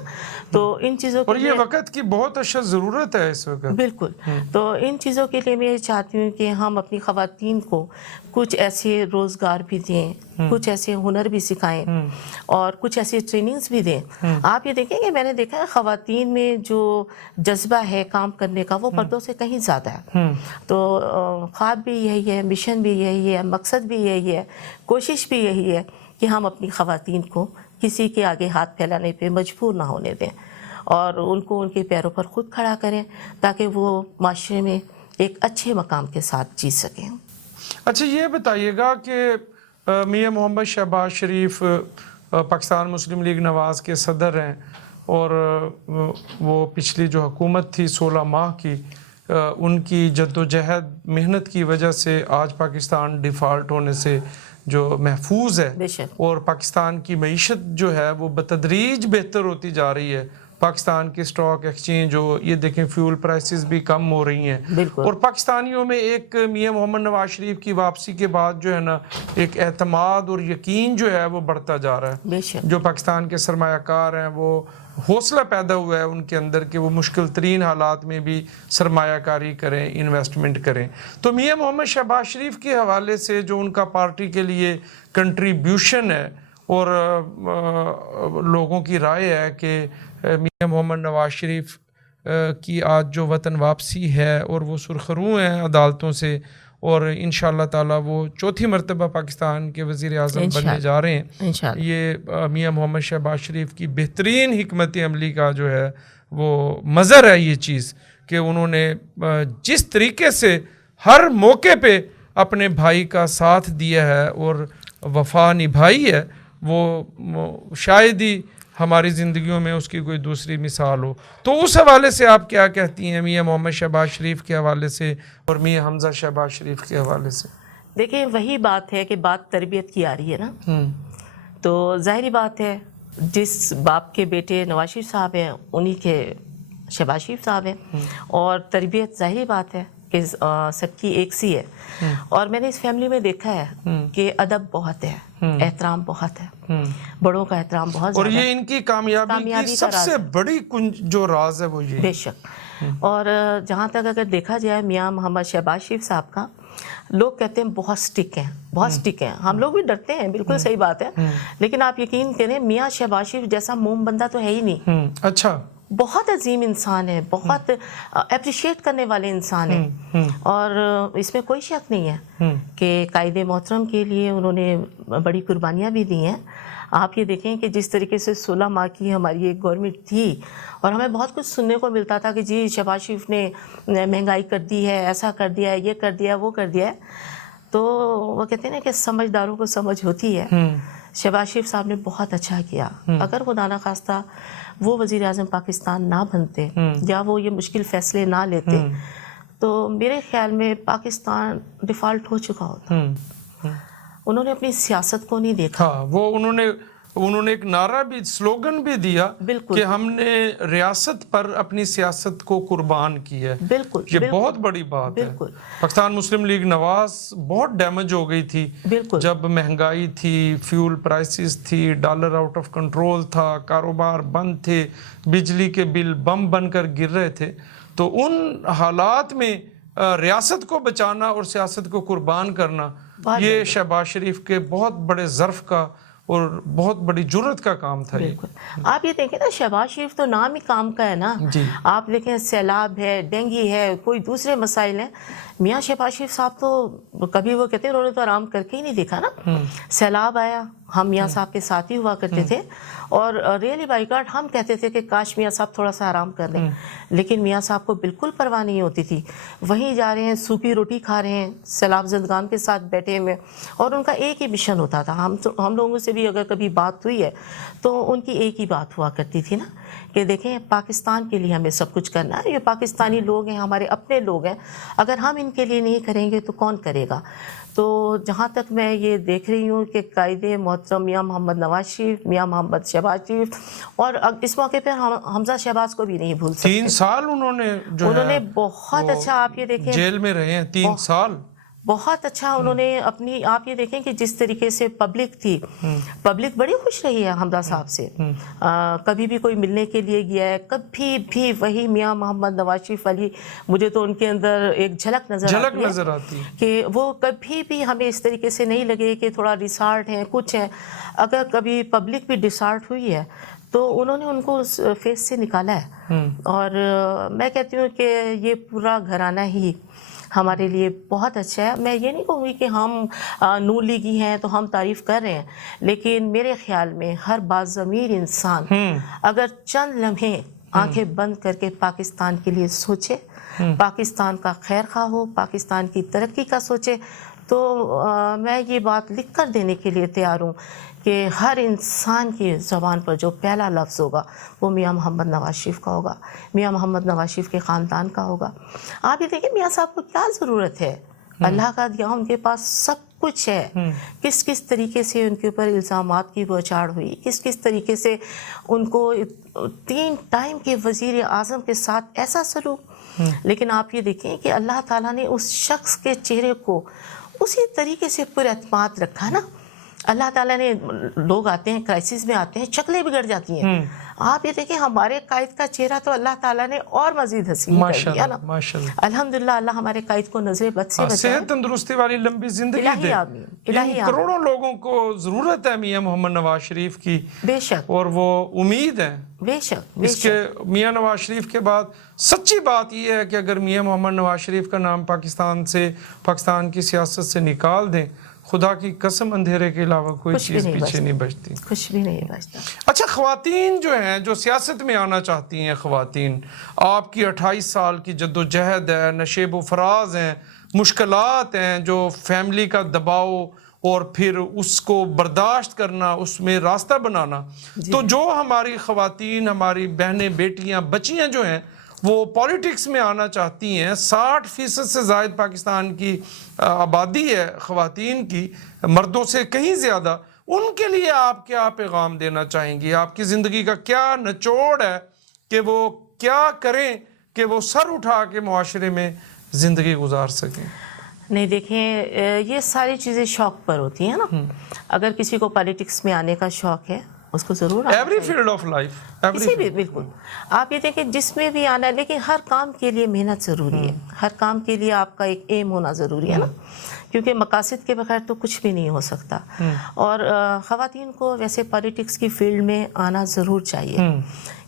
تو ان چیزوں کے اور یہ وقت کی بہت اشد ضرورت ہے اس وقت. بالکل. تو ان چیزوں کے لیے میں یہ چاہتی ہوں کہ ہم اپنی خواتین کو کچھ ایسے روزگار بھی دیں، کچھ ایسے ہنر بھی سکھائیں، اور کچھ ایسے ٹریننگز بھی دیں. آپ یہ دیکھیں کہ میں نے دیکھا ہے خواتین میں جو جذبہ ہے کام کرنے کا وہ مردوں سے کہیں زیادہ ہے. تو خواب بھی یہی ہے، مشن بھی یہی ہے، مقصد بھی یہی ہے، کوشش بھی یہی ہے کہ ہم اپنی خواتین کو کسی کے آگے ہاتھ پھیلانے پہ مجبور نہ ہونے دیں، اور ان کو ان کے پیروں پر خود کھڑا کریں تاکہ وہ معاشرے میں ایک اچھے مقام کے ساتھ جی سکیں. اچھا یہ بتائیے گا کہ میاں محمد شہباز شریف پاکستان مسلم لیگ نواز کے صدر ہیں، اور وہ پچھلی جو حکومت تھی 16 ماہ کی، ان کی جد و جہد محنت کی وجہ سے آج پاکستان ڈیفالٹ ہونے سے جو محفوظ ہے، اور پاکستان کی معیشت جو ہے وہ بتدریج بہتر ہوتی جا رہی ہے. پاکستان کے اسٹاک ایکسچینج ہو, یہ دیکھیں فیول پرائسز بھی کم ہو رہی ہیں, بالکل. اور پاکستانیوں میں ایک میاں محمد نواز شریف کی واپسی کے بعد جو ہے نا ایک اعتماد اور یقین جو ہے وہ بڑھتا جا رہا ہے. بے شک. جو پاکستان کے سرمایہ کار ہیں وہ حوصلہ پیدا ہوا ہے ان کے اندر کہ وہ مشکل ترین حالات میں بھی سرمایہ کاری کریں, انویسٹمنٹ کریں. تو میاں محمد شہباز شریف کے حوالے سے جو ان کا پارٹی کے لیے کنٹریبیوشن ہے اور لوگوں کی رائے ہے کہ میاں محمد نواز شریف کی آج جو وطن واپسی ہے اور وہ سرخرو ہیں عدالتوں سے, اور انشاءاللہ تعالی وہ چوتھی مرتبہ پاکستان کے وزیر اعظم بننے جا رہے ہیں. یہ میاں محمد شہباز شریف کی بہترین حکمت عملی کا جو ہے وہ مظہر ہے یہ چیز کہ انہوں نے جس طریقے سے ہر موقع پہ اپنے بھائی کا ساتھ دیا ہے اور وفا نبھائی ہے, وہ شاید ہی ہماری زندگیوں میں اس کی کوئی دوسری مثال ہو. تو اس حوالے سے آپ کیا کہتی ہیں میاں محمد شہباز شریف کے حوالے سے اور میاں حمزہ شہباز شریف کے حوالے سے؟ دیکھیں وہی بات ہے کہ بات تربیت کی آ رہی ہے نا, تو ظاہری بات ہے جس باپ کے بیٹے نواز شریف صاحب ہیں انہی کے شہباز شریف صاحب ہیں, اور تربیت ظاہری بات ہے کہ سب کی ایک سی ہے. اور میں نے اس فیملی میں دیکھا ہے کہ ادب بہت ہے, احترام بہت ہے, بڑوں کا احترام بہت زیادہ اور یہ ان کی کامیابی کی سب سے بڑی جو راز ہے وہ یہ. بے شک. اور جہاں تک اگر دیکھا جائے میاں محمد شہباز شریف صاحب کا, لوگ کہتے ہیں بہت سٹک ہیں, بہت سٹک ہیں, ہم لوگ بھی ڈرتے ہیں, بالکل صحیح بات ہے, لیکن آپ یقین کریں میاں شہباز شریف جیسا موم بندہ تو ہے ہی نہیں. اچھا. بہت عظیم انسان ہے, بہت اپریشیٹ کرنے والے انسان ہیں, اور اس میں کوئی شک نہیں ہے کہ قائد محترم کے لیے انہوں نے بڑی قربانیاں بھی دی ہیں. آپ یہ دیکھیں کہ جس طریقے سے 16 ماہ کی ہماری ایک گورنمنٹ تھی اور ہمیں بہت کچھ سننے کو ملتا تھا کہ جی شہباز شریف نے مہنگائی کر دی ہے, ایسا کر دیا ہے, یہ کر دیا ہے, وہ کر دیا ہے, تو وہ کہتے ہیں نا کہ سمجھداروں کو سمجھ ہوتی ہے. شہباز شریف صاحب نے بہت اچھا کیا. اگر خدا نہ خواستہ وہ وزیر اعظم پاکستان نہ بنتے یا وہ یہ مشکل فیصلے نہ لیتے تو میرے خیال میں پاکستان ڈیفالٹ ہو چکا ہوتا. انہوں نے اپنی سیاست کو نہیں دیکھا. وہ انہوں نے ایک نعرہ بھی, سلوگن بھی دیا کہ ہم نے ریاست پر اپنی سیاست کو قربان کیا ہے. بالکل, یہ بہت بڑی بات ہے. پاکستان مسلم لیگ نواز بہت ڈیمیج ہو گئی تھی جب مہنگائی تھی, فیول پرائسز تھی, ڈالر آؤٹ آف کنٹرول تھا, کاروبار بند تھے, بجلی کے بل بم بن کر گر رہے تھے. تو ان حالات میں ریاست کو بچانا اور سیاست کو قربان کرنا یہ شہباز شریف کے بہت بڑے ظرف کا اور بہت بڑی جرت کا کام تھا. بالکل. آپ یہ دیکھیں نا شہباز شریف تو نام ہی کام کا ہے نا. آپ دیکھیں سیلاب ہے, ڈینگی ہے, کوئی دوسرے مسائل ہیں, میاں شہباز شریف صاحب تو کبھی وہ کہتے ہیں انہوں نے تو آرام کر کے ہی نہیں دیکھا نا. سیلاب آیا, ہم میاں صاحب کے ساتھ ہی ہوا کرتے تھے, اور ریئلی بائی گاڈ ہم کہتے تھے کہ کاش میاں صاحب تھوڑا سا آرام کر لیں, لیکن میاں صاحب کو بالکل پرواہ نہیں ہوتی تھی. وہیں جا رہے ہیں, سوکھی روٹی کھا رہے ہیں, سیلاب زدگان کے ساتھ بیٹھے ہوئے, اور ان کا ایک ہی مشن ہوتا تھا. ہم لوگوں سے بھی اگر کبھی بات ہوئی ہے تو ان کی ایک ہی بات ہوا کرتی تھی نا کہ دیکھیں پاکستان کے لیے ہمیں سب کچھ کرنا ہے, یہ پاکستانی لوگ ہیں, ہمارے اپنے لوگ ہیں, اگر ہم ان کے لیے نہیں کریں گے تو کون کرے گا. تو جہاں تک میں یہ دیکھ رہی ہوں کہ قائد محترم میاں محمد نواز شریف, میاں محمد شہباز شریف, اور اس موقع پہ حمزہ شہباز کو بھی نہیں بھول سکتے. 3 سال انہوں نے بہت اچھا, آپ یہ دیکھیں جیل میں رہے ہیں 3 سال, بہت اچھا انہوں نے اپنی, آپ یہ دیکھیں کہ جس طریقے سے پبلک تھی, پبلک بڑی خوش رہی ہے حمزہ صاحب سے. کبھی بھی کوئی ملنے کے لیے گیا ہے, کبھی بھی وہی میاں محمد نواز شریف علی, مجھے تو ان کے اندر ایک جھلک نظر آتی ہے کہ وہ کبھی بھی ہمیں اس طریقے سے نہیں لگے کہ تھوڑا ڈسارٹ ہیں, کچھ ہیں. اگر کبھی پبلک بھی ڈسارٹ ہوئی ہے تو انہوں نے ان کو اس فیس سے نکالا ہے. اور میں کہتی ہوں کہ یہ پورا گھرانہ ہی ہمارے لیے بہت اچھا ہے. میں یہ نہیں کہوں گی کہ ہم نون لیگی ہیں تو ہم تعریف کر رہے ہیں, لیکن میرے خیال میں ہر باضمیر انسان اگر چند لمحے آنکھیں بند کر کے پاکستان کے لیے سوچے, پاکستان کا خیر خواہ ہو, پاکستان کی ترقی کا سوچے, تو میں یہ بات لکھ کر دینے کے لیے تیار ہوں کہ ہر انسان کی زبان پر جو پہلا لفظ ہوگا وہ میاں محمد نواز شریف کا ہوگا, میاں محمد نواز شریف کے خاندان کا ہوگا. آپ یہ دیکھیں میاں صاحب کو کیا ضرورت ہے, اللہ کا دیا ان کے پاس سب کچھ ہے، کس کس طریقے سے ان کے اوپر الزامات کی بوچھاڑ ہوئی، کس کس طریقے سے ان کو 3 ٹائم کے وزیر اعظم کے ساتھ ایسا سلوک. لیکن آپ یہ دیکھیں کہ اللہ تعالیٰ نے اس شخص کے چہرے کو اسی طریقے سے پر اعتماد رکھا نا. اللہ تعالیٰ نے، لوگ آتے ہیں کرائسس میں آتے ہیں، شکلیں بگڑ جاتی ہیں. آپ یہ دیکھیں ہمارے قائد کا چہرہ تو اللہ تعالیٰ نے اور مزید حسین کر دیا نا. الحمدللہ اللہ ہمارے قائد کو نظر بد سے بچائے، صحت تندرستی والی لمبی زندگی دے. کروڑوں لوگوں کو ضرورت ہے میاں محمد نواز شریف کی، بے شک، اور وہ امید ہے. بے شک، اس کے میاں نواز شریف کے بعد سچی بات یہ ہے کہ اگر میاں محمد نواز شریف کا نام پاکستان کی سیاست سے نکال دیں، خدا کی قسم اندھیرے کے علاوہ کوئی چیز پیچھے نہیں بچتی، کچھ بھی نہیں بچتا. اچھا، خواتین جو ہیں جو سیاست میں آنا چاہتی ہیں، خواتین، آپ کی 28 سال کی جدوجہد ہے، نشیب و فراز ہیں، مشکلات ہیں، جو فیملی کا دباؤ اور پھر اس کو برداشت کرنا، اس میں راستہ بنانا. تو جو ہماری خواتین، ہماری بہنیں، بیٹیاں، بچیاں جو ہیں وہ پولیٹکس میں آنا چاہتی ہیں، 60% سے زائد پاکستان کی آبادی ہے خواتین کی، مردوں سے کہیں زیادہ. ان کے لیے آپ کیا پیغام دینا چاہیں گی؟ آپ کی زندگی کا کیا نچوڑ ہے کہ وہ کیا کریں کہ وہ سر اٹھا کے معاشرے میں زندگی گزار سکیں؟ نہیں دیکھیں، یہ ساری چیزیں شوق پر ہوتی ہیں نا. اگر کسی کو پالیٹکس میں آنے کا شوق ہے اس کو ضرور ایوری فیلڈ آف لائف، کسی بھی، بالکل آپ یہ دیکھیں جس میں بھی آنا ہے، لیکن ہر کام کے لیے محنت ضروری ہے. ہر کام کے لیے آپ کا ایک ایم ہونا ضروری ہے نا، کیونکہ مقاصد کے بغیر تو کچھ بھی نہیں ہو سکتا. اور خواتین کو ویسے پالیٹکس کی فیلڈ میں آنا ضرور چاہیے،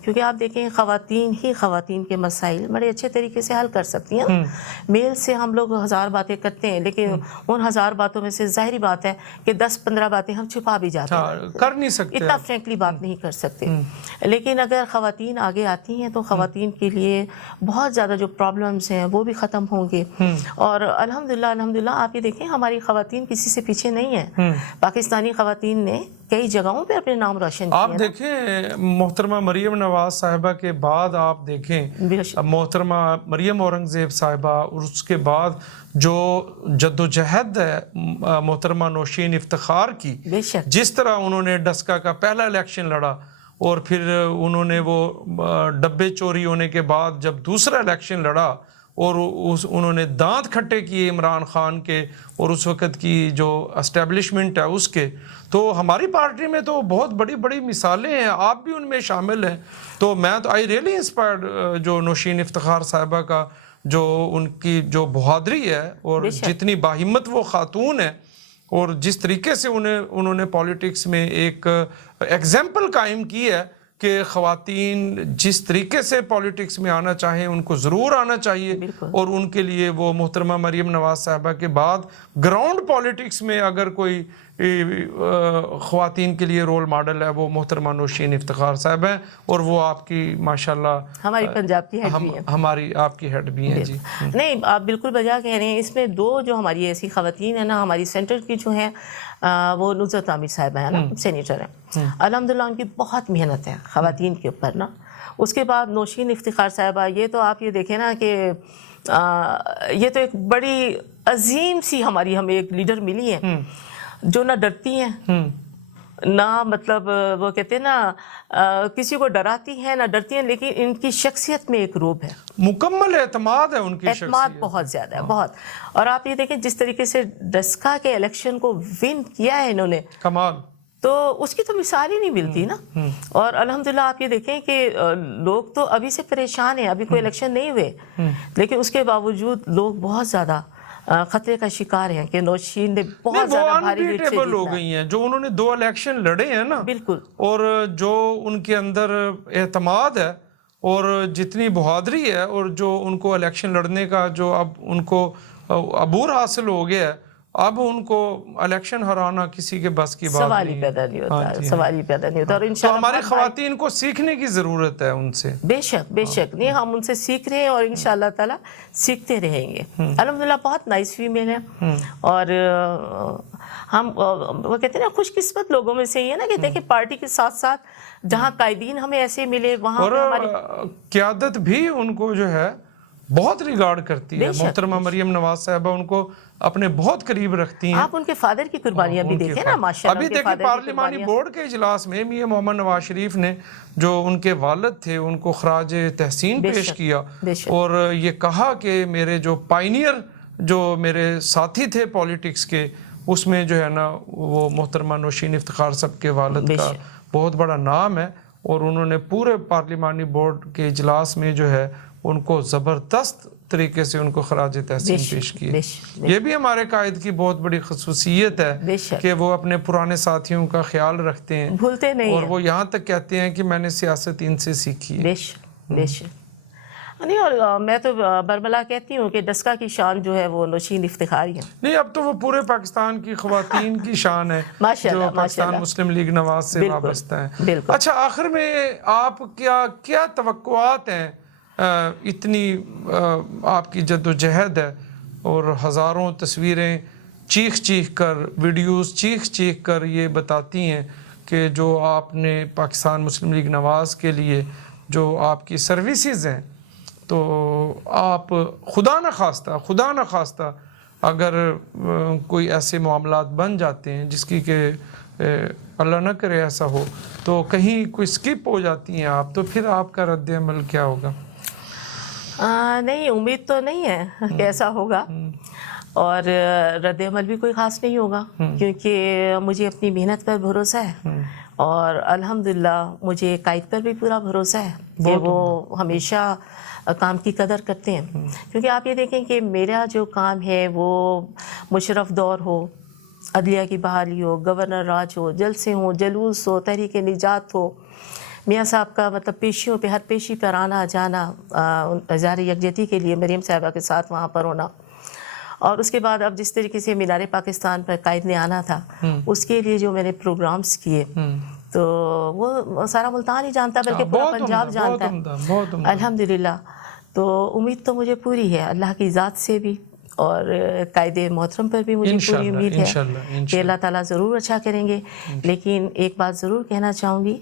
کیونکہ آپ دیکھیں خواتین ہی خواتین کے مسائل بڑے اچھے طریقے سے حل کر سکتی ہیں. میل سے ہم لوگ 1000 باتیں کرتے ہیں، لیکن ان 1000 باتوں میں سے ظاہری بات ہے کہ 10-15 باتیں ہم چھپا بھی جاتے ہیں، کر نہیں سکتے، اتنا فرینکلی بات نہیں کر سکتے. لیکن اگر خواتین آگے آتی ہیں تو خواتین کے لیے بہت زیادہ جو پرابلمز ہیں وہ بھی ختم ہوں گے. اور الحمدللہ آپ یہ دیکھیں ہماری خواتین کسی سے پیچھے نہیں ہیں. پاکستانی خواتین نے کئی جگہوں پہ اپنے نام روشن کیا. آپ دیکھیں محترمہ مریم نواز صاحبہ کے بعد، آپ دیکھیں محترمہ مریم اورنگزیب صاحبہ، اور اس کے بعد جو جدوجہد ہے محترمہ نوشین افتخار کی، جس طرح انہوں نے ڈسکا کا پہلا الیکشن لڑا، اور پھر انہوں نے وہ ڈبے چوری ہونے کے بعد جب دوسرا الیکشن لڑا اور انہوں نے دانت کھٹے کیے عمران خان کے اور اس وقت کی جو اسٹیبلشمنٹ ہے اس کے. تو ہماری پارٹی میں تو بہت بڑی بڑی مثالیں ہیں، آپ بھی ان میں شامل ہیں. تو میں تو آئی ریئلی انسپائرڈ جو نوشین افتخار صاحبہ کا جو ان کی جو بہادری ہے اور جتنی باہمت وہ خاتون ہے، اور جس طریقے سے انہوں نے پولیٹکس میں ایک ایگزامپل قائم کی ہے کہ خواتین جس طریقے سے پولیٹکس میں آنا چاہیں ان کو ضرور آنا چاہیے. اور ان کے لیے وہ محترمہ مریم نواز صاحبہ کے بعد گراؤنڈ پولیٹکس میں اگر کوئی خواتین کے لیے رول ماڈل ہے وہ محترمہ نوشین افتخار صاحب ہیں، اور وہ آپ کی ماشاءاللہ ہماری پنجاب کی ہیڈ بھی ہیں، ہماری آپ کی ہیڈ بھی ہیں. جی نہیں، آپ بالکل بجا کہہ رہے ہیں. اس میں 2 جو ہماری ایسی خواتین ہیں نا، ہماری سینٹر کی جو ہیں وہ نصرت عامر صاحبہ ہیں نا، سینیٹر ہیں. الحمدللہ ان کی بہت محنت ہے خواتین کے اوپر نا. اس کے بعد نوشین افتخار صاحبہ، یہ تو آپ یہ دیکھیں نا کہ یہ تو ایک بڑی عظیم سی ہمیں ایک لیڈر ملی ہیں جو نہ ڈرتی ہیں نہ مطلب وہ کہتے ہیں نا کسی کو ڈراتی ہیں نہ ڈرتی ہیں، لیکن ان کی شخصیت میں ایک روب ہے، مکمل اعتماد ہے ان کی شخصیت، اعتماد بہت زیادہ ہے، بہت. اور آپ یہ دیکھیں جس طریقے سے ڈسکا کے الیکشن کو ون کیا ہے انہوں نے، کمال، تو اس کی تو مثال ہی نہیں ملتی نا. اور الحمدللہ آپ یہ دیکھیں کہ لوگ تو ابھی سے پریشان ہیں، ابھی کوئی الیکشن نہیں ہوئے، لیکن اس کے باوجود لوگ بہت زیادہ خطرے کا شکار ہیں کہ نوشین نے بہت زیادہ بھاری لیڈ سے انبیٹیبل ہو گئی ہیں. جو انہوں نے 2 الیکشن لڑے ہیں نا، بالکل، اور جو ان کے اندر اعتماد ہے اور جتنی بہادری ہے، اور جو ان کو الیکشن لڑنے کا جو اب ان کو عبور حاصل ہو گیا ہے، اب ان کو الیکشن ہرانا کسی کے بس کی بات سوال ہی پیدا نہیں ہوتا، سوال ہی پیدا نہیں ہوتا. اور تو انشاءاللہ ہماری خواتین کو سیکھنے کی ضرورت ہے ان سے. بے شک، بے شک. نہیں، ہم ان سے سیکھ رہے ہیں اور انشاءاللہ تعالی سیکھتے رہیں گے. الحمدللہ بہت نائس فیمیل ہے، اور ہم وہ کہتے ہیں نا خوش قسمت لوگوں میں سے ہی ہے نا، کہتے ہیں کہ پارٹی کے ساتھ ساتھ جہاں قائدین ہمیں ایسے ملے وہاں اور قیادت بھی ان کو جو ہے بہت ریگارڈ کرتی ہے. محترمہ مریم نواز صاحبہ ان کو اپنے بہت قریب رکھتی ہیں. آپ ان کے فادر کی قربانیاں بھی دیکھیں نا ماشاءاللہ. ابھی دیکھیں پارلیمانی بورڈ کے اجلاس میں میاں محمد نواز شریف نے جو ان کے والد تھے ان کو خراج تحسین پیش کیا اور یہ کہا کہ میرے جو پائنیئر جو میرے ساتھی تھے پولیٹکس کے اس میں جو ہے نا وہ محترمہ نوشین افتخار صاحب کے والد کا بہت بڑا نام ہے اور انہوں نے پورے پارلیمانی بورڈ کے اجلاس میں جو ہے ان کو زبردست طریقے سے ان کو خراج تحسین پیش کیے. یہ بھی ہمارے قائد کی بہت بڑی خصوصیت ہے کہ وہ اپنے پرانے ساتھیوں کا خیال رکھتے ہیں, بھولتے نہیں, اور وہ یہاں تک کہتے ہیں کہ میں نے سیاست ان سے سیکھی ہے. نہیں, اور میں تو برملا کہتی ہوں کہ ڈسکا کی شان جو ہے وہ نوشین افتخار ہی ہے. نہیں, اب تو وہ پورے پاکستان کی خواتین کی شان ہے جو پاکستان مسلم لیگ نواز سے وابستہ ہیں. اچھا, آخر میں آپ کیا توقعات ہیں؟ اتنی آپ کی جد و جہد ہے اور ہزاروں تصویریں چیخ کر ویڈیوز چیخ کر یہ بتاتی ہیں کہ جو آپ نے پاکستان مسلم لیگ نواز کے لیے جو آپ کی سروسز ہیں, تو آپ خدا نہ خواستہ اگر کوئی ایسے معاملات بن جاتے ہیں جس کی کہ اللہ نہ کرے ایسا ہو تو کہیں کوئی سکپ ہو جاتی ہیں آپ, تو پھر آپ کا رد عمل کیا ہوگا؟ نہیں, امید تو نہیں ہے کہ ایسا ہوگا اور رد عمل بھی کوئی خاص نہیں ہوگا کیونکہ مجھے اپنی محنت پر بھروسہ ہے اور الحمدللہ مجھے قائد پر بھی پورا بھروسہ ہے کہ وہ ہمیشہ کام کی قدر کرتے ہیں. کیونکہ آپ یہ دیکھیں کہ میرا جو کام ہے وہ مشرف دور ہو, عدلیہ کی بحالی ہو, گورنر راج ہو, جلسے ہوں, جلوس ہو, تحریک نجات ہو, میاں صاحب کا مطلب پیشیوں پہ ہر پیشی پر آنا جانا, اظہار یکجہتی کے لیے مریم صاحبہ کے ساتھ وہاں پر ہونا, اور اس کے بعد اب جس طریقے سے مینار پاکستان پر قائد نے آنا تھا اس کے لیے جو میں نے پروگرامز کیے تو وہ سارا ملتان ہی جانتا ہے بلکہ پورا پنجاب جانتا ہے الحمدللہ. تو امید تو مجھے پوری ہے اللہ کی ذات سے بھی اور قائد محترم پر بھی مجھے پوری امید ہے کہ اللہ تعالیٰ ضرور اچھا کریں گے. لیکن ایک بات ضرور کہنا چاہوں گی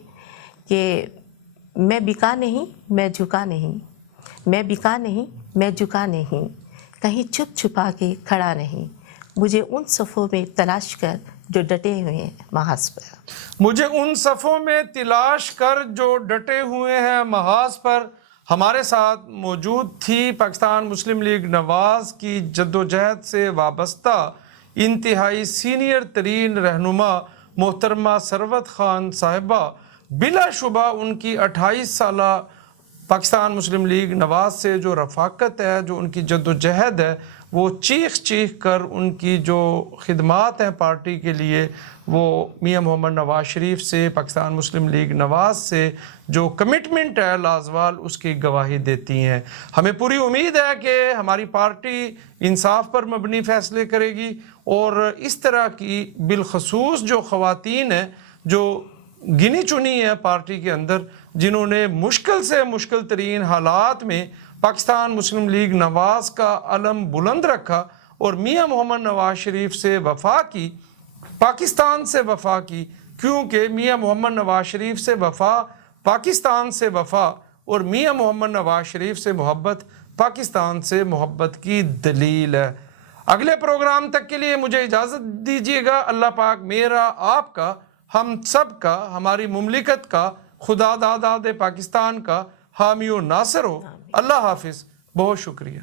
کہ میں بکا نہیں, میں جھکا نہیں, میں بکا نہیں, میں جھکا نہیں, کہیں چھپ چھپا کے کھڑا نہیں, مجھے ان صفوں میں تلاش کر جو ڈٹے ہوئے ہیں محاذ پر. مجھے ان صفوں میں تلاش کر جو ڈٹے ہوئے ہیں محاذ پر. ہمارے ساتھ موجود تھی پاکستان مسلم لیگ نواز کی جدوجہد سے وابستہ انتہائی سینئر ترین رہنما محترمہ ثروت خان صاحبہ. بلا شبہ ان کی 28 سالہ پاکستان مسلم لیگ نواز سے جو رفاقت ہے, جو ان کی جد و جہد ہے, وہ چیخ کر ان کی جو خدمات ہیں پارٹی کے لیے, وہ میاں محمد نواز شریف سے, پاکستان مسلم لیگ نواز سے جو کمٹمنٹ ہے لازوال, اس کی گواہی دیتی ہیں. ہمیں پوری امید ہے کہ ہماری پارٹی انصاف پر مبنی فیصلے کرے گی اور اس طرح کی بالخصوص جو خواتین ہیں جو گنی چنی ہے پارٹی کے اندر, جنہوں نے مشکل سے مشکل ترین حالات میں پاکستان مسلم لیگ نواز کا علم بلند رکھا اور میاں محمد نواز شریف سے وفا کی, پاکستان سے وفا کی, کیونکہ میاں محمد نواز شریف سے وفا پاکستان سے وفا اور میاں محمد نواز شریف سے محبت پاکستان سے محبت کی دلیل ہے. اگلے پروگرام تک کے لیے مجھے اجازت دیجیے گا. اللہ پاک میرا, آپ کا, ہم سب کا, ہماری مملکت کا, خدا داد پاکستان کا حامی و ناصر ہو. اللہ حافظ. بہت شکریہ.